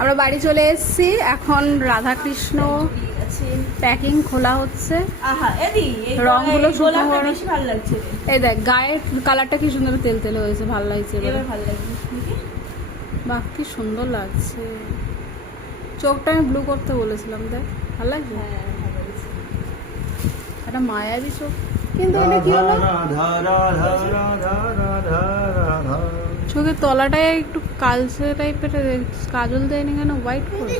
আমরা বাড়ি চলে এসেছি। এখন রাধাকৃষ্ণ প্যাকিং খোলা হচ্ছে। রংগুলো এই দেখ, গায়ের কালারটা কি সুন্দর তেল তেল হয়েছে, ভালো লাগছে। বাহ, কি সুন্দর লাগছে। চোখটা আমি ব্লু করতে বলেছিলাম, দেখ ভালো লাগছে। একটা মায়াবী চোখ, কিন্তু এটা কি হলো, চোখের তলাটায় একটু কালচে টাইপের কাজল দেয়নি কেন, হোয়াইট করে।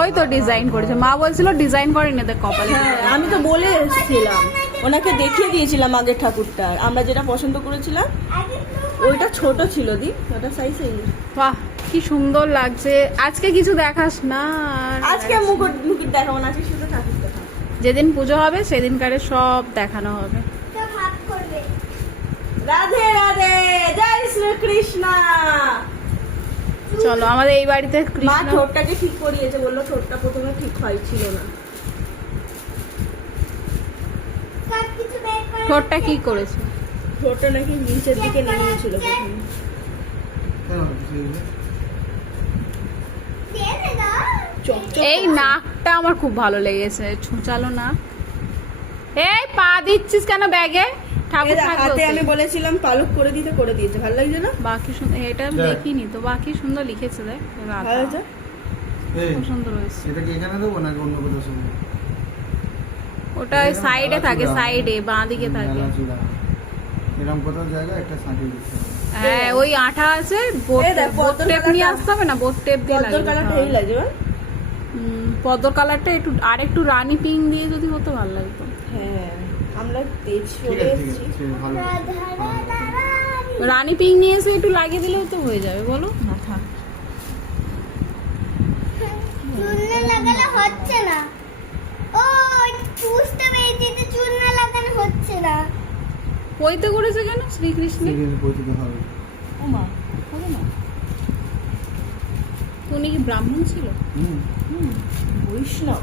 ওই তো ডিজাইন করেছে, মা বলছিল ডিজাইন করেনি, দেখ কপালে। আমি তো বলে এসেছিলাম, ওনাকে দেখিয়ে দিয়েছিলাম আগের ঠাকুরটা, আমরা যেটা পছন্দ করেছিলাম ওইটা ছোট ছিল দি, ওটা সাইজ। বাহ, কি সুন্দর লাগছে। আজকে কিছু দেখাস না? আজকে মুকুট দেখাবো না, আজকে শুধু ঠাকুর দেখাবো। যেদিন পুজো হবে সেদিনকারে সব দেখানো হবে। রাধে রাধে, জয় শ্রীকৃষ্ণ। চলো, আমাদের এই বাড়িতে মা ঠোঁটটাকে ঠিক করিয়েছে, বললো ঠোঁটটা প্রথমে ঠিক হয়েছিল না। ঠোঁটটা কি করেছে? ঠোঁটটা নাকি নিচের দিকে নেমেছিল। এই নাকটা আমার খুব ভালো লেগেছে, ছুঁচালো নাক। এই পা দিচ্ছিস কেন ব্যাগে? ঠাকুর থাকবে। আমি বলেছিলাম পালক করে দিতে, করে দিয়েছে, ভালো লাগছে না? বাকি সুন্দর, এটা আমি দেখিনি তো, বাকি সুন্দর লিখেছে। দেখ ভালো হয়েছে, খুব সুন্দর হয়েছে। এটা কি এখানে দেবো নাকি অন্য কোথাও শুনবো? ওটা ওই সাইডে থাকে, সাইডে বাঁ দিকে থাকে। এরকম কোথাও জায়গা একটা সাঁটিয়ে দিতে হবে। হ্যাঁ, ওই আঠা আছে, বোট টেপ নিয়ে আসতে হবে না, বোট টেপ দিয়ে পদ্মর কালারটা এই লাগবে। পদ্মর কালারটা একটু আর একটু রানী পিঙ্ক দিয়ে যদি হতো ভালো লাগতো। হ্যাঁ, আমরা তেজ চলে এসেছি। রানী পিঙ্ক নিয়ে এসে একটু লাগিয়ে দিলেও তো হয়ে যাবে, বলো। মাথা চুলনে লাগালে হচ্ছে না। ও বুঝতে পেরেছি, যে চুলনে লাগানো হচ্ছে না। পইতে করেছে কেন শ্রীকৃষ্ণ? পৌঁছতে হবে। ও মা, হবে না। উনি কি ব্রাহ্মণ ছিল? বৈষ্ণব।